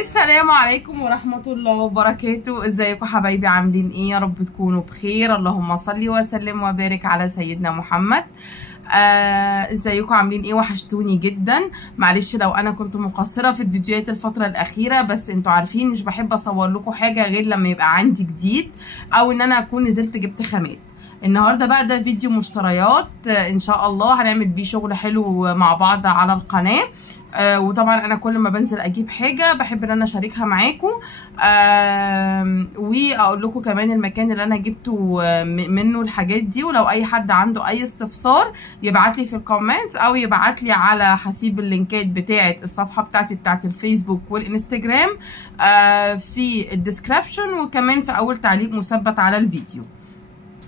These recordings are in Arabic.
السلام عليكم ورحمة الله وبركاته. ازيكم حبايبي؟ عاملين ايه؟ يا رب تكونوا بخير. اللهم صل وسلم وبارك على سيدنا محمد. ازيكم؟ عاملين ايه؟ وحشتوني جدا. معلش لو انا كنت مقصرة في الفيديوهات الفترة الاخيرة، بس انتوا عارفين مش بحب اصور لكم حاجة غير لما يبقى عندي جديد او ان انا اكون نزلت جبت خامات. النهارده بقى ده فيديو مشتريات ان شاء الله هنعمل بيه شغل حلو مع بعض على القناة. وطبعا انا كل ما بنزل اجيب حاجه بحب ان انا اشاركها معاكم، واقول لكم كمان المكان اللي انا جبته منه الحاجات دي. ولو اي حد عنده اي استفسار يبعت لي في الكومنت او يبعت لي على حسيب اللينكات بتاعه الصفحه بتاعتي بتاعه الفيسبوك والانستجرام في الديسكريبشن، وكمان في اول تعليق مثبت على الفيديو.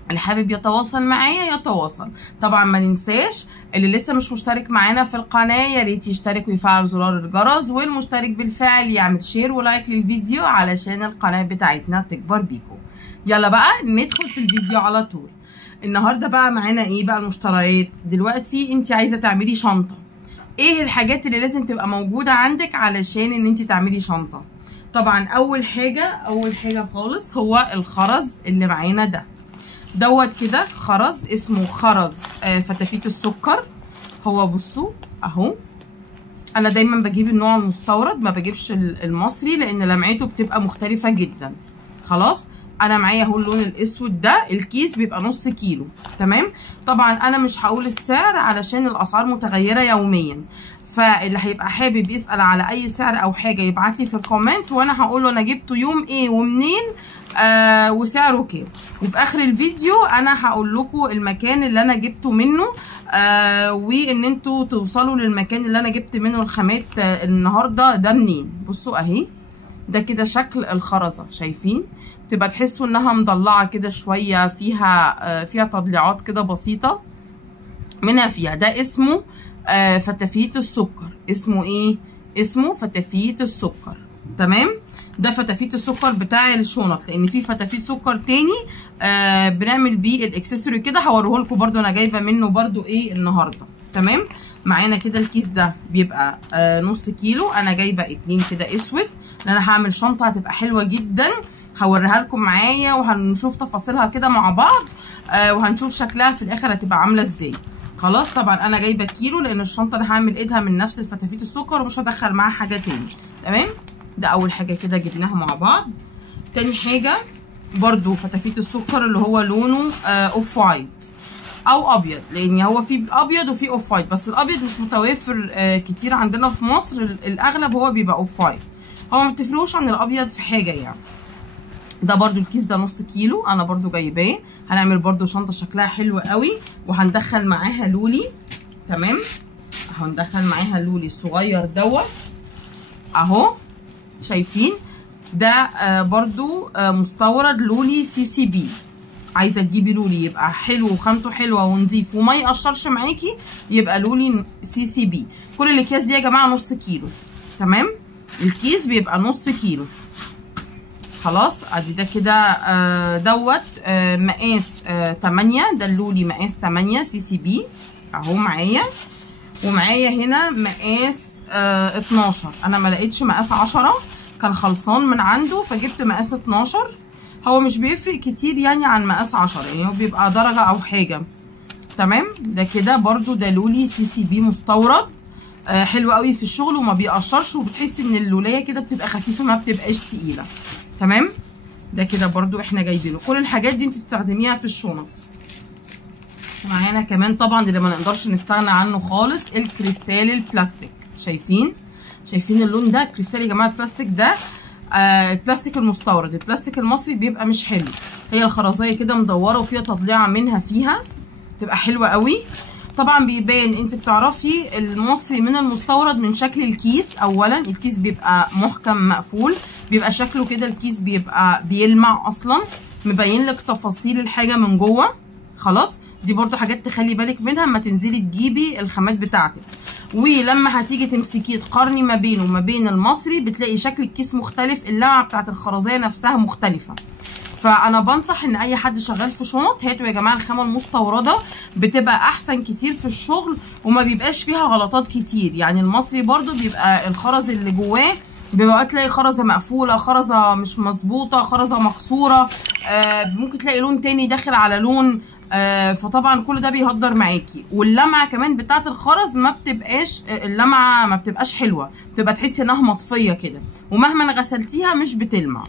اللي حابب يتواصل معايا يتواصل. طبعا ما ننساش اللي لسه مش مشترك معانا في القناه يا ريت يشترك ويفعل زرار الجرس، والمشترك بالفعل يعمل شير ولايك للفيديو علشان القناه بتاعتنا تكبر بيكم. يلا بقى ندخل في الفيديو على طول. النهارده بقى معانا ايه بقى المشتريات. دلوقتي انت عايزه تعملي شنطه، ايه الحاجات اللي لازم تبقى موجوده عندك علشان ان انت تعملي شنطه؟ طبعا اول حاجه خالص هو الخرز اللي معانا ده دوت كده. خرز اسمه خرز فتافيت السكر. هو بصوا اهو، انا دايما بجيب النوع المستورد ما بجيبش المصري لان لمعته بتبقى مختلفه جدا. خلاص انا معايا اهو اللون الاسود ده. الكيس بيبقى نص كيلو. تمام. طبعا انا مش هقول السعر علشان الاسعار متغيره يوميا، فاللي هيبقى حابب يسال على اي سعر او حاجه يبعت لي في الكومنت وانا هقول له انا جبته يوم ايه ومنين وسعره كام. وفي اخر الفيديو انا هقول لكم المكان اللي انا جبته منه وان انتوا توصلوا للمكان اللي انا جبت منه الخامات النهارده ده منين. بصوا اهي ده كده شكل الخرزه، شايفين؟ تبقى تحسوا انها مضلعه كده شويه، فيها تضليعات كده بسيطه منها فيها. ده اسمه فتافيت السكر. اسمه ايه؟ اسمه فتافيت السكر. تمام. ده فتافيت السكر بتاع الشنط، لان في فتافيت سكر تاني بنعمل بيه الاكسسوري كده، هوريه لكم برده انا جايبه منه برده ايه النهارده. تمام. معانا كده الكيس ده بيبقى نص كيلو. انا جايبه 2 كده اسود لان انا هعمل شنطه هتبقى حلوه جدا، هوريها لكم معايا وهنشوف تفاصيلها كده مع بعض وهنشوف شكلها في الاخر هتبقى عامله ازاي. خلاص طبعا انا جايبه كيلو لان الشنطه انا هعمل ايدها من نفس الفتافيت السكر ومش هدخل معاها حاجه تاني. تمام. ده اول حاجه كده جبناها مع بعض. تاني حاجه برضو فتافيت السكر اللي هو لونه اوف وايت او ابيض، لان هو في ابيض وفي اوف وايت، بس الابيض مش متوفر كتير عندنا في مصر، الاغلب هو بيبقى اوف وايت. هو ما بتفرقوش عن الابيض في حاجه يعني. ده برضو الكيس ده نص كيلو انا برضو جايباه. هنعمل برضو شنطه شكلها حلو قوي وهندخل معاها لولي. تمام. هندخل معاها لولي الصغير دوت اهو، شايفين؟ ده برضو مستورد لولي CCB. عايزه تجيبي لولي يبقى حلو وخامته حلوه ونضيف وما يقشرش معاكي يبقى لولي CCB. كل الاكياس دي يا جماعه نص كيلو. تمام. الكيس بيبقى نص كيلو. خلاص ادي ده كده دوت مقاس 8. ده اللولي مقاس 8 CCB اهو معايا. ومعايا هنا مقاس 12. انا ما لقيتش مقاس 10، كان خلصان من عنده فجبت مقاس 12. هو مش بيفرق كتير يعني عن مقاس 10، يعني هو بيبقى درجه او حاجه. تمام. ده كده برضو ده لولي CCB مستورد حلو قوي في الشغل وما بيقشرش، وبتحسي ان اللوليه كده بتبقى خفيفه ما بتبقاش تقيله. تمام. ده كده برضو احنا جايبينه. كل الحاجات دي انت بتستخدميها في الشنط. معانا كمان طبعا اللي ما نقدرش نستغنى عنه خالص الكريستال البلاستيك. شايفين اللون ده؟ كريستال يا جماعه. البلاستيك ده البلاستيك المستورد. البلاستيك المصري بيبقى مش حلو. هي الخرزيه كده مدوره وفيها تضليعه منها فيها تبقى حلوه قوي. طبعا بيبان، انت بتعرفي المصري من المستورد من شكل الكيس. اولا الكيس بيبقى محكم مقفول، بيبقى شكله كده الكيس بيبقى بيلمع اصلا، مبين لك تفاصيل الحاجه من جوه. خلاص دي برضو حاجات تخلي بالك منها اما تنزلي تجيبي الخامات بتاعتك. ولما هتيجي تمسكيه تقارني ما بينه وما بين المصري بتلاقي شكل الكيس مختلف، اللمعه بتاعت الخرزيه نفسها مختلفه. فانا بنصح ان اي حد شغال في شنط هاتوا يا جماعه الخامه المستورده، بتبقى احسن كتير في الشغل وما بيبقاش فيها غلطات كتير. يعني المصري برضو بيبقى الخرز اللي جواه بيبقى تلاقي خرزه مقفوله، خرزه مش مظبوطه، خرزه مكسوره، ممكن تلاقي لون تاني داخل على لون، فطبعا كل ده بيهدر معاكي. واللمعه كمان بتاعت الخرز ما بتبقاش، اللمعه ما بتبقاش حلوه، بتبقى تحسي انها مطفيه كده، ومهما غسلتيها مش بتلمع.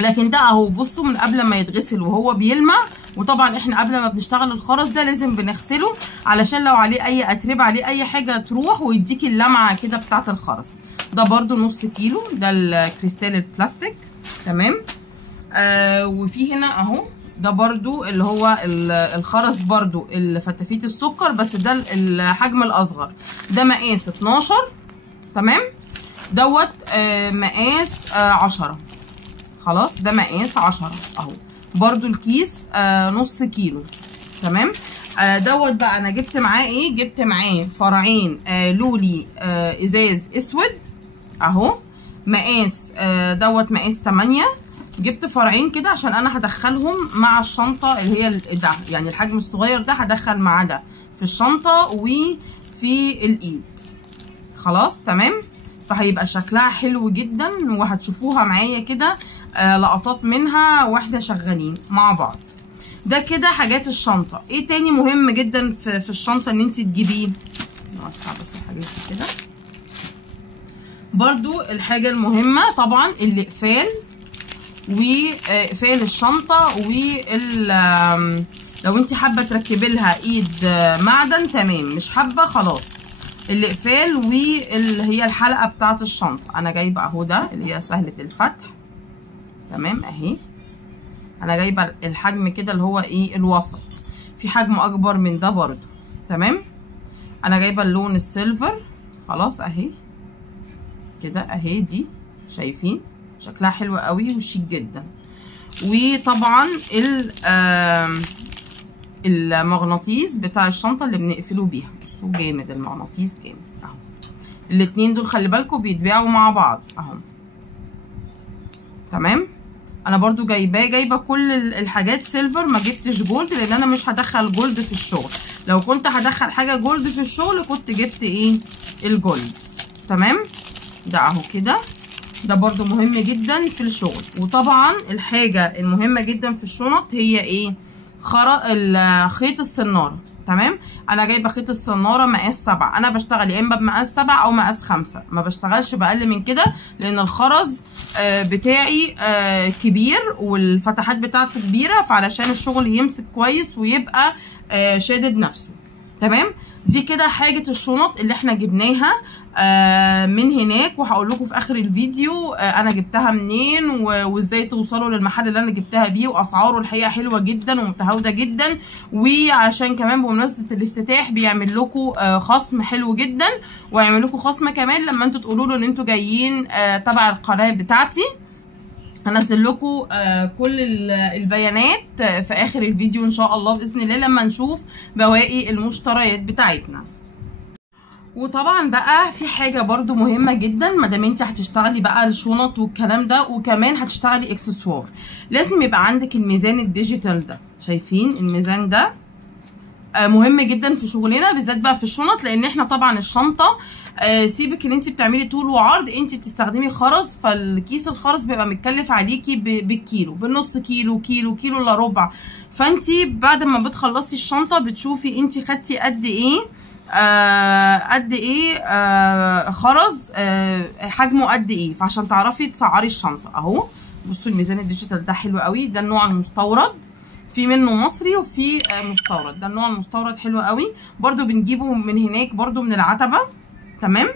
لكن ده اهو بصوا من قبل ما يتغسل وهو بيلمع. وطبعا احنا قبل ما بنشتغل الخرز ده لازم بنغسله علشان لو عليه اي اتربه، عليه اي حاجه تروح ويديكي اللمعه كده بتاعت الخرز. ده برده نص كيلو، ده الكريستال البلاستيك. تمام. وفي هنا اهو ده برده اللي هو الخرز برده الفتافيت السكر، بس ده الحجم الاصغر، ده مقاس 12. تمام. دوت مقاس 10. خلاص ده مقاس 10 اهو. برده الكيس نص كيلو. تمام. دوت بقى انا جبت معاه ايه؟ جبت معاه فرعين لولي ازاز اسود اهو، مقاس دوت مقاس 8. جبت فرعين كده عشان انا هدخلهم مع الشنطه اللي هي ده، يعني الحجم الصغير ده هدخل معاه ده في الشنطه وفي الايد. خلاص تمام. فهيبقى شكلها حلو جدا، وهتشوفوها معايا كده لقطات منها واحنا شغالين مع بعض. ده كده حاجات الشنطه. ايه تاني مهم جدا في الشنطه ان انت تجيبيه؟ نوسع بس الحاجات دي كده. برضو الحاجه المهمه طبعا الاقفال، وقفال الشنطه، لو انت حابه تركبي لها ايد معدن تمام، مش حابه خلاص. الاقفال واللي هي الحلقه بتاعه الشنطه انا جايبه اهو، ده اللي هي سهله الفتح. تمام اهي. انا جايبه الحجم كده اللي هو ايه الوسط، في حجم اكبر من ده برضو. تمام. انا جايبه اللون السيلفر. خلاص اهي كده اهي، دي شايفين شكلها حلو قوي وشيك جدا. وطبعا المغناطيس بتاع الشنطه اللي بنقفله بيها، بصوا جامد المغناطيس، جامد اهو. الاتنين دول خلي بالكم بيتباعوا مع بعض اهو. تمام. انا برضو جايبه كل الحاجات سيلفر، ما جبتش جولد لان انا مش هدخل جولد في الشغل. لو كنت هدخل حاجه جولد في الشغل كنت جبت ايه الجولد. تمام. ده اهو كده، ده برضو مهم جدا في الشغل. وطبعا الحاجه المهمه جدا في الشنط هي ايه؟ خيط السناره. تمام. انا جايبه خيط السناره مقاس 7. انا بشتغل يا اما بمقاس 7 او مقاس 5، ما بشتغلش باقل من كده لان الخرز بتاعي كبير والفتحات بتاعته كبيره، فعلشان الشغل يمسك كويس ويبقى شادد نفسه. تمام. دي كده حاجه الشنط اللي احنا جبناها من هناك، وهقول لكم في اخر الفيديو انا جبتها منين وازاي توصلوا للمحل اللي انا جبتها بيه، واسعاره الحقيقه حلوه جدا ومتهاوده جدا. وعشان كمان بمناسبه الافتتاح بيعمل لكم خصم حلو جدا، ويعمل لكم خصم كمان لما انتوا تقولوا له ان انتوا جايين تبع القناه بتاعتي. هنزل لكم كل البيانات في اخر الفيديو ان شاء الله باذن الله لما نشوف بواقي المشتريات بتاعتنا. وطبعا بقى في حاجه برضو مهمه جدا، ما دام انت هتشتغلي بقى الشنط والكلام ده وكمان هتشتغلي اكسسوار، لازم يبقى عندك الميزان الديجيتال ده. شايفين الميزان ده مهم جدا في شغلنا بالذات بقى في الشنط، لان احنا طبعا الشنطه سيبك ان انت بتعملي طول وعرض، انت بتستخدمي خرز، فالكيس الخرز بيبقى متكلف عليكي بالكيلو، بالنص كيلو، كيلو الا ربع. فانت بعد ما بتخلصي الشنطه بتشوفي انت خدتي قد ايه خرز، حجمه قد ايه، فعشان تعرفي تسعري الشنطه. اهو بصوا الميزان الديجيتال ده حلو قوي، ده النوع المستورد، في منه مصري وفي مستورد. ده النوع المستورد حلو قوي، برضو بنجيبه من هناك برضو من العتبه. تمام.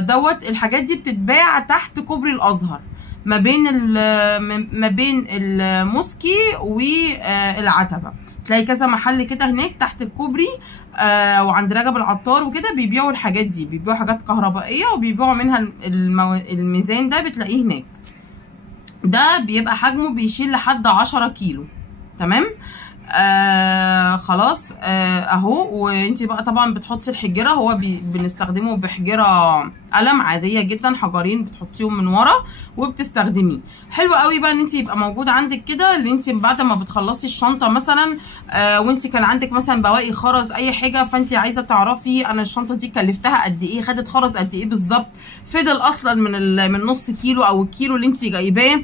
دوت الحاجات دي بتتباع تحت كوبري الازهر ما بين الموسكي والعتبه، تلاقي كذا محل كده هناك تحت الكوبري وعند رجب العطار وكده بيبيعوا الحاجات دي، بيبيعوا حاجات كهربائيه وبيبيعوا منها الميزان ده بتلاقيه هناك. ده بيبقى حجمه بيشيل لحد 10 كيلو. تمام. خلاص اهو. وانتي بقى طبعا بتحطي الحجره، هو بنستخدمه بحجره قلم عاديه جدا، حجرين بتحطيهم من ورا وبتستخدميه. حلو قوي بقى ان انتي يبقى موجود عندك كده، اللي انتي بعد ما بتخلصي الشنطه مثلا وانتي كان عندك مثلا بواقي خرز اي حاجه، فانتي عايزه تعرفي انا الشنطه دي كلفتها قد ايه، خدت خرز قد ايه بالظبط، فضل اصلا من نص كيلو او الكيلو اللي انتي جايباه.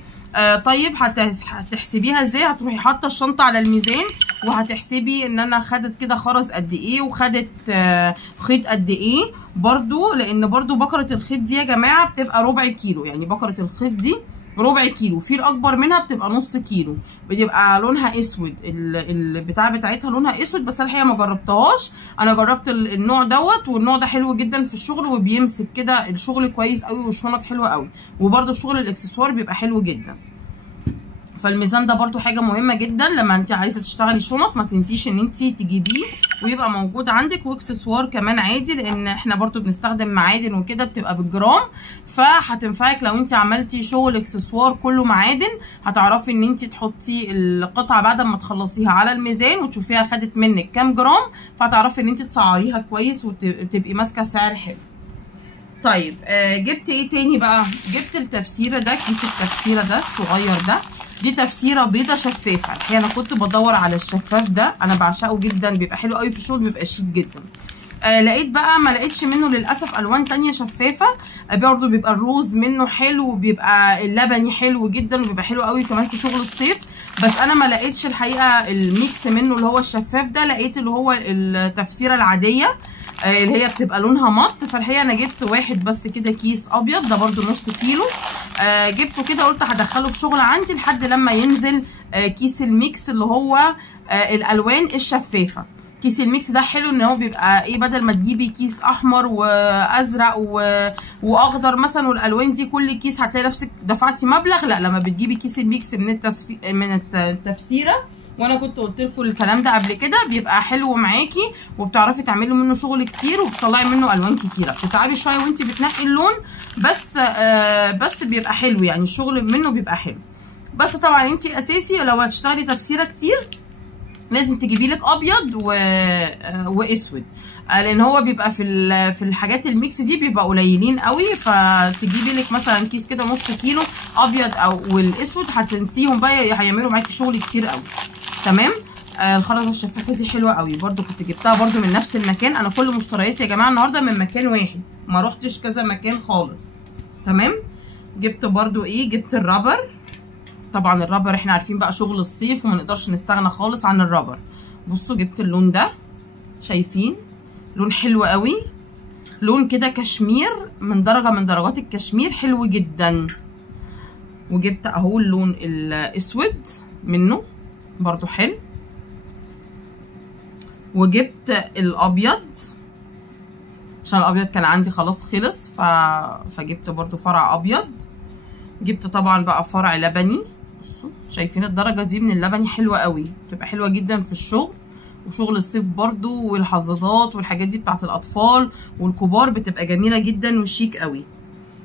طيب هتحسبيها ازاي؟ هتروحي حاطه الشنطه على الميزان وهتحسبي ان انا خدت كده خرز قد ايه وخدت خيط قد ايه برضو، لان برضو بكره الخيط دي يا جماعه بتبقى ربع كيلو، يعني بكره الخيط دي ربع كيلو، في الاكبر منها بتبقى نص كيلو، بتبقى لونها اسود، البتاع بتاعتها لونها اسود، بس انا الحقيقه ما جربتهاش. انا جربت النوع دوت، والنوع ده حلو جدا في الشغل وبيمسك كده الشغل كويس قوي، والشنط حلوه قوي، وبرده شغل الاكسسوار بيبقى حلو جدا. فالميزان ده برضو حاجه مهمه جدا لما انت عايزه تشتغلي شنط، ما تنسيش ان انت تجيبيه ويبقى موجود عندك، واكسسوار كمان عادي، لان احنا برضو بنستخدم معادن وكده بتبقى بالجرام، فهتنفعك لو انت عملتي شغل اكسسوار كله معادن، هتعرفي ان انت تحطي القطعه بعد ما تخلصيها على الميزان وتشوفيها خدت منك كام جرام، فهتعرفي ان انت تسعريها كويس وتبقي ماسكه سعر حلو. طيب جبت ايه تاني بقى؟ جبت التفسيره ده، كيس التفسيره ده الصغير ده، دي تفسيره بيضه شفافه. الحقيقه انا كنت بدور على الشفاف ده، انا بعشقه جدا، بيبقى حلو قوي في الشغل، بيبقى شيك جدا. لقيت بقى ما لقيتش منه للاسف الوان تانية شفافه، برضه بيبقى الروز منه حلو، وبيبقى اللبني حلو جدا، وبيبقى حلو قوي كمان في شغل الصيف، بس انا ما لقيتش الحقيقه الميكس منه اللي هو الشفاف ده، لقيت اللي هو التفسيره العاديه اللي هي بتبقى لونها مط. فالحقيقه انا جبت واحد بس كده كيس ابيض، ده برده نص كيلو، جبته كده قلت هدخله في شغل عندي لحد لما ينزل كيس الميكس اللي هو الالوان الشفافه. كيس الميكس ده حلو ان هو بيبقى ايه، بدل ما تجيبي كيس احمر وازرق واخضر مثلا والالوان دي كل كيس هتلاقي نفسك دفعتي مبلغ، لا لما بتجيبي كيس الميكس من التفسيره، وانا كنت قلت لكم الكلام ده قبل كده، بيبقى حلو معاكي وبتعرفي تعملي منه شغل كتير وبتطلعي منه الوان كتيره، بتتعبي شويه وانت بتنقي اللون بس بيبقى حلو، يعني الشغل منه بيبقى حلو. بس طبعا انت اساسي لو هتشتغلي تفسيره كتير لازم تجيبي لك ابيض واسود، لان هو بيبقى في الحاجات الميكس دي بيبقى قليلين قوي، فتجيبي لك مثلا كيس كده نص كيلو ابيض او والاسود، هتنسيهم بقى هيعملوا معاكي شغل كتير قوي. تمام. الخرزه الشفافه دي حلوه قوي برده، كنت جبتها برده من نفس المكان، انا كل مشترياتي يا جماعه النهارده من مكان واحد، ما روحتش كذا مكان خالص. تمام. جبت برده ايه، جبت الرابر. طبعا الرابر احنا عارفين بقى شغل الصيف وما نقدرش نستغنى خالص عن الرابر. بصوا جبت اللون ده، شايفين لون حلو قوي، لون كده كشمير، من درجه من درجات الكشمير، حلو جدا. وجبت اهو اللون الاسود منه برضو حلو، وجبت الابيض عشان الابيض كان عندي خلاص خلص، فجبت برضو فرع ابيض. جبت طبعا بقى فرع لبني، بصوا شايفين الدرجه دي من اللبني حلوه قوي، بتبقى حلوه جدا في الشغل وشغل الصيف برضو، والحظاظات والحاجات دي بتاعت الاطفال والكبار بتبقى جميله جدا وشيك قوي.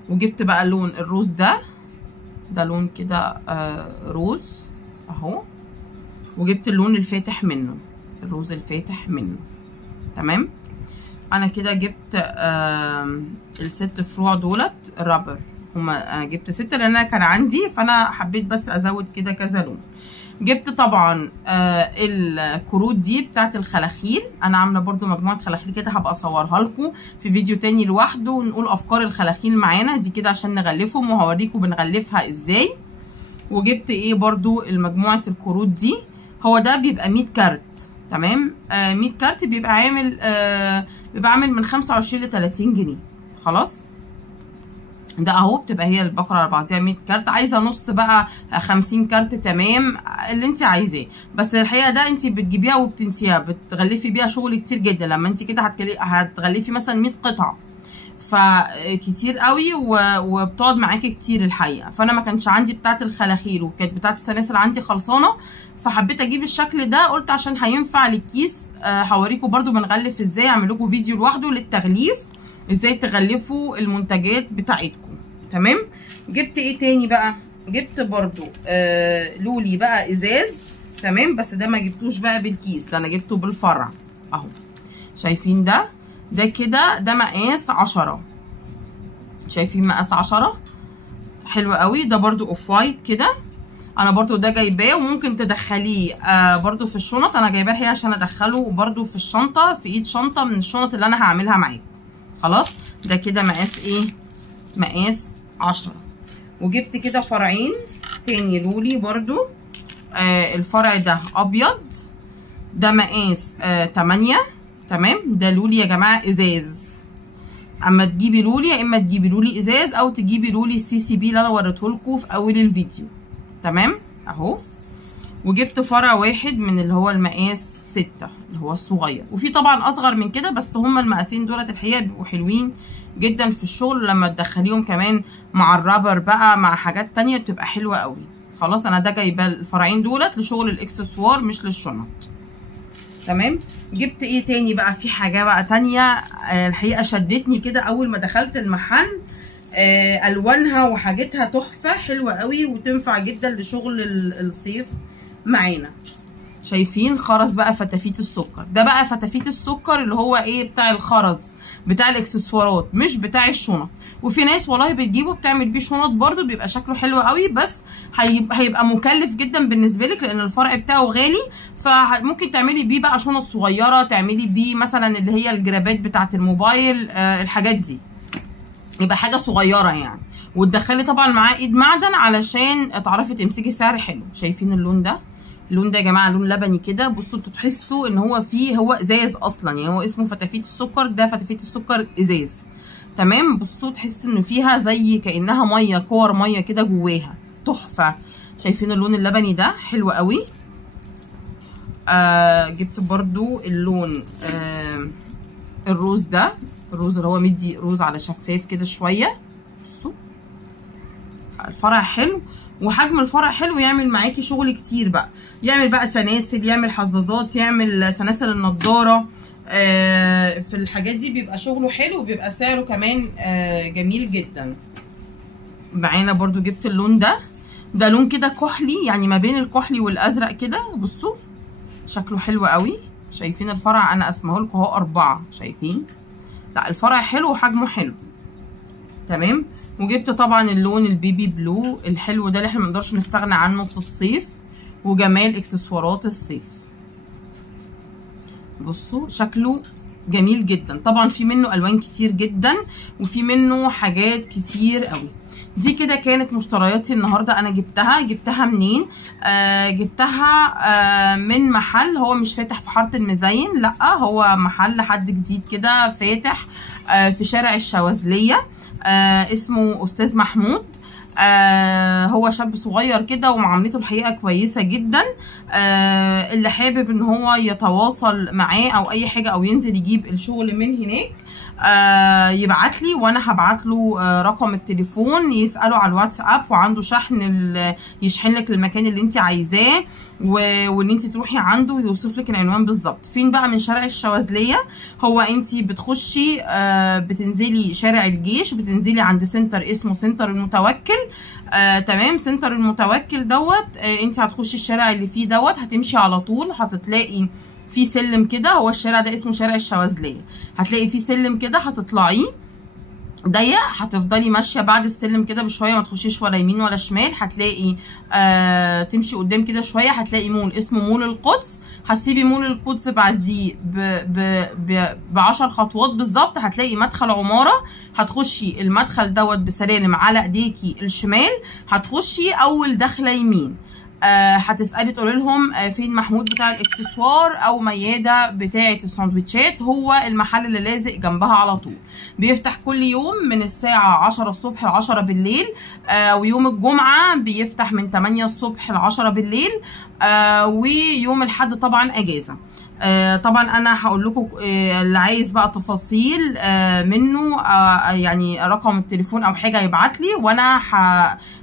وجبت بقى لون الروز ده لون كده روز اهو، وجبت اللون الفاتح منه، الروز الفاتح منه. تمام. انا كده جبت الست فروع دولت الرابر، انا جبت 6 لان انا كان عندي، فانا حبيت بس ازود كده كذا لون. جبت طبعا الكروت دي بتاعت الخلاخيل، انا عامله برضو مجموعه خلاخيل كده، هبقى اصورها لكم في فيديو تاني لوحده ونقول افكار الخلاخيل معانا دي كده عشان نغلفهم، وهوريكم بنغلفها ازاي. وجبت ايه برضو المجموعه الكروت دي، هو ده بيبقى 100 كارت. تمام. 100 كارت بيبقى عامل من 25 ل 30 جنيه. خلاص ده اهو، بتبقى هي البقره على بعضيها 100 كارت، عايزه نص بقى 50 كارت، تمام اللي انت عايزاه. بس الحقيقه ده انت بتجيبيها وبتنسيها، بتغلفي بيها شغل كتير جدا، لما انت كده هتغلفي مثلا 100 قطعه فكتير قوي وبتقعد معاكي كتير الحقيقه. فانا ما كانش عندي بتاعه الخلاخيل وكانت بتاعه السلاسل عندي خلصانه، فحبيت اجيب الشكل ده، قلت عشان هينفع للكيس. هوريكم برضو بنغلف ازاي، اعمل لكم فيديو لوحده للتغليف ازاي تغلفوا المنتجات بتاعتكم. تمام. جبت ايه تاني بقى؟ جبت برضو لولي بقى ازاز، تمام. بس ده ما جبتوش بقى بالكيس، ده انا جبته بالفرع اهو. شايفين ده كده ده مقاس 10. شايفين مقاس 10 حلو قوي. ده برضو اوف وايت كده، انا برضو ده جايباه وممكن تدخليه برضو في الشنط. انا جايباه هي عشان ادخله برضو في الشنطه، في ايد شنطه من الشنط اللي انا هعملها معاكم. خلاص ده كده مقاس ايه؟ مقاس 10. وجبت كده فرعين تاني لولي برضو. الفرع ده ابيض، ده مقاس 8. تمام. ده لولي يا جماعه ازاز، اما تجيبي لولي يا اما تجيبي لولي ازاز او تجيبي لولي السي سي بي اللي انا وريته لكم في اول الفيديو. تمام اهو. وجبت فرع واحد من اللي هو المقاس 6 اللي هو الصغير، وفي طبعا اصغر من كده، بس هما المقاسين دولت الحقيقه بيبقوا حلوين جدا في الشغل، لما تدخليهم كمان مع الرابر بقى مع حاجات تانية بتبقى حلوه قوي. خلاص انا ده جايبه الفرعين دولت لشغل الاكسسوار مش للشنط. تمام. جبت ايه تاني بقى؟ في حاجه بقى تانية الحقيقه شدتني كده اول ما دخلت المحل. الوانها وحاجتها تحفه حلوه قوي وتنفع جدا لشغل الصيف معانا. شايفين خرز بقى فتافيت السكر، ده بقى فتافيت السكر اللي هو ايه؟ بتاع الخرز بتاع الاكسسوارات مش بتاع الشنط. وفي ناس والله بتجيبه بتعمل بيه شنط برضو، بيبقى شكله حلو قوي، بس هيبقى مكلف جدا بالنسبه لك لان الفرع بتاعه غالي. فممكن تعملي بيه بقى شنط صغيره، تعملي بيه مثلا اللي هي الجرابات بتاعه الموبايل، الحاجات دي يبقى حاجه صغيره يعني، وتدخلي طبعا معاه ايد معدن علشان تعرفي تمسكي سعر حلو. شايفين اللون ده؟ اللون ده يا جماعه لون لبني كده. بصوا انتوا تحسوا ان هو فيه هو ازاز اصلا، يعني هو اسمه فتافيت السكر، ده فتافيت السكر ازاز. تمام. بصوا تحس ان فيها زي كانها ميه، كور ميه كده جواها، تحفه. شايفين اللون اللبني ده حلو قوي. جبت برضو اللون الروز ده، الروز اللي هو مدي روز على شفاف كده شويه. بصوا الفرع حلو وحجم الفرع حلو، يعمل معاكي شغل كتير بقى، يعمل بقى سلاسل، يعمل حظاظات، يعمل سلاسل النضاره. في الحاجات دي بيبقى شغله حلو وبيبقى سعره كمان جميل جدا. معانا برضو جبت اللون ده لون كده كحلي، يعني ما بين الكحلي والازرق كده. بصوا شكله حلو قوي. شايفين الفرع؟ انا اسمه لكم اهو 4. شايفين؟ لا الفرع حلو وحجمه حلو. تمام. وجبت طبعا اللون البيبي بلو الحلو ده اللي احنا منقدرش نستغنى عنه في الصيف وجمال اكسسوارات الصيف. بصوا شكله جميل جدا. طبعا في منه الوان كتير جدا وفي منه حاجات كتير قوي. دي كده كانت مشترياتي النهارده. انا جبتها منين؟ جبتها من محل هو مش فاتح في حاره المزين، لا هو محل حد جديد كده فاتح في شارع الشواذليه، اسمه استاذ محمود. هو شاب صغير كده ومعاملته الحقيقه كويسه جدا. اللي حابب ان هو يتواصل معاه او اي حاجه او ينزل يجيب الشغل من هناك يبعت لي وانا هبعت له رقم التليفون، يساله على الواتساب، وعنده شحن يشحن لك المكان اللي انت عايزاه، وان انت تروحي عنده ويوصف لك العنوان بالظبط فين بقى. من شارع الشواذليه. هو انت بتخشي بتنزلي شارع الجيش، بتنزلي عند سنتر اسمه سنتر المتوكل. تمام. سنتر المتوكل دوت انت هتخشي الشارع اللي فيه دوت، هتمشي على طول هتتلاقي في سلم كده. هو الشارع ده اسمه شارع الشواذليه، هتلاقي فيه سلم كده هتطلعيه ضيق، هتفضلي ماشيه بعد السلم كده بشويه، ما تخشيش ولا يمين ولا شمال. هتلاقي تمشي قدام كده شويه هتلاقي مول اسمه مول القدس. هتسيبي مول القدس بعديه ب10 خطوات بالظبط هتلاقي مدخل عماره. هتخشي المدخل دوت بسلالم على ايديكي الشمال، هتخشي اول دخله يمين. هتسالي تقولي لهم فين محمود بتاع الاكسسوار او مياده بتاعه الساندوتشات، هو المحل اللي لازق جنبها على طول. بيفتح كل يوم من الساعه 10 الصبح ل 10 بالليل، ويوم الجمعه بيفتح من 8 الصبح ل 10 بالليل، ويوم الاحد طبعا اجازه. طبعا انا هقول لكم اللي عايز بقى تفاصيل منه، يعني رقم التليفون او حاجه يبعت لي، وانا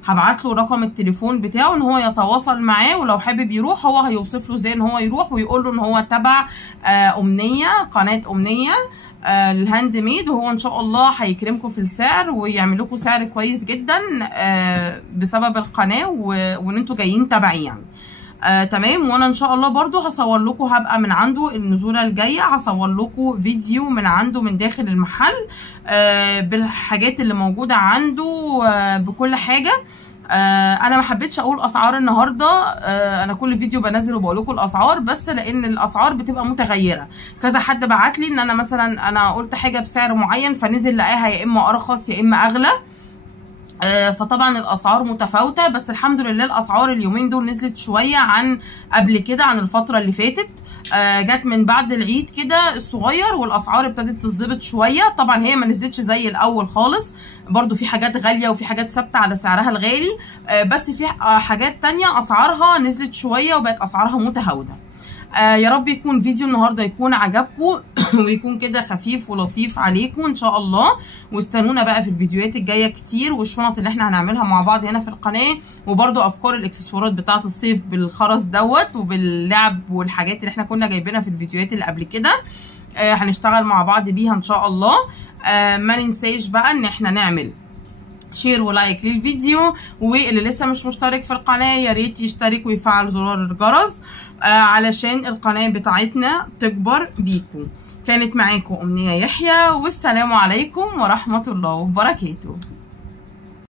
هبعت له رقم التليفون بتاعه ان هو يتواصل معاه، ولو حابب يروح هو هيوصف له ازاي ان هو يروح، ويقول له ان هو تبع قناه امنيه الهاند ميد، وهو ان شاء الله هيكرمكم في السعر ويعمل لكم سعر كويس جدا بسبب القناه وان انتوا جايين تبعي يعني. تمام. وانا ان شاء الله برضو هصور لكم، هبقى من عنده النزوله الجايه هصور لكم فيديو من عنده من داخل المحل بالحاجات اللي موجوده عنده بكل حاجه. انا ما حبيتش اقول اسعار النهارده، انا كل فيديو بنزل وبقول لكم الاسعار، بس لان الاسعار بتبقى متغيره. كذا حد بعت لي ان انا مثلا انا قلت حاجه بسعر معين فنزل لقاها يا اما ارخص يا اما اغلى، فطبعا الاسعار متفاوته. بس الحمد لله الاسعار اليومين دول نزلت شويه عن قبل كده، عن الفتره اللي فاتت. جت من بعد العيد كده الصغير والاسعار ابتدت تظبط شويه. طبعا هي ما نزلتش زي الاول خالص، برضو في حاجات غاليه وفي حاجات ثابته على سعرها الغالي، بس في حاجات تانية اسعارها نزلت شويه وبقت اسعارها متهاوده. يا رب يكون فيديو النهارده يكون عجبكم ويكون كده خفيف ولطيف عليكم ان شاء الله. واستنونا بقى في الفيديوهات الجايه كتير، والشنط اللي احنا هنعملها مع بعض هنا في القناه، وبرده افكار الاكسسوارات بتاعه الصيف بالخرز دوت وباللعب والحاجات اللي احنا كنا جايبينها في الفيديوهات اللي قبل كده. هنشتغل مع بعض بيها ان شاء الله. ما ننساش بقى ان احنا نعمل شير ولايك للفيديو، واللي لسه مش مشترك في القناه يا ريت يشترك ويفعل زرار الجرس علشان القناه بتاعتنا تكبر بيكم. كانت معاكم أمنية يحيى، والسلام عليكم ورحمه الله وبركاته.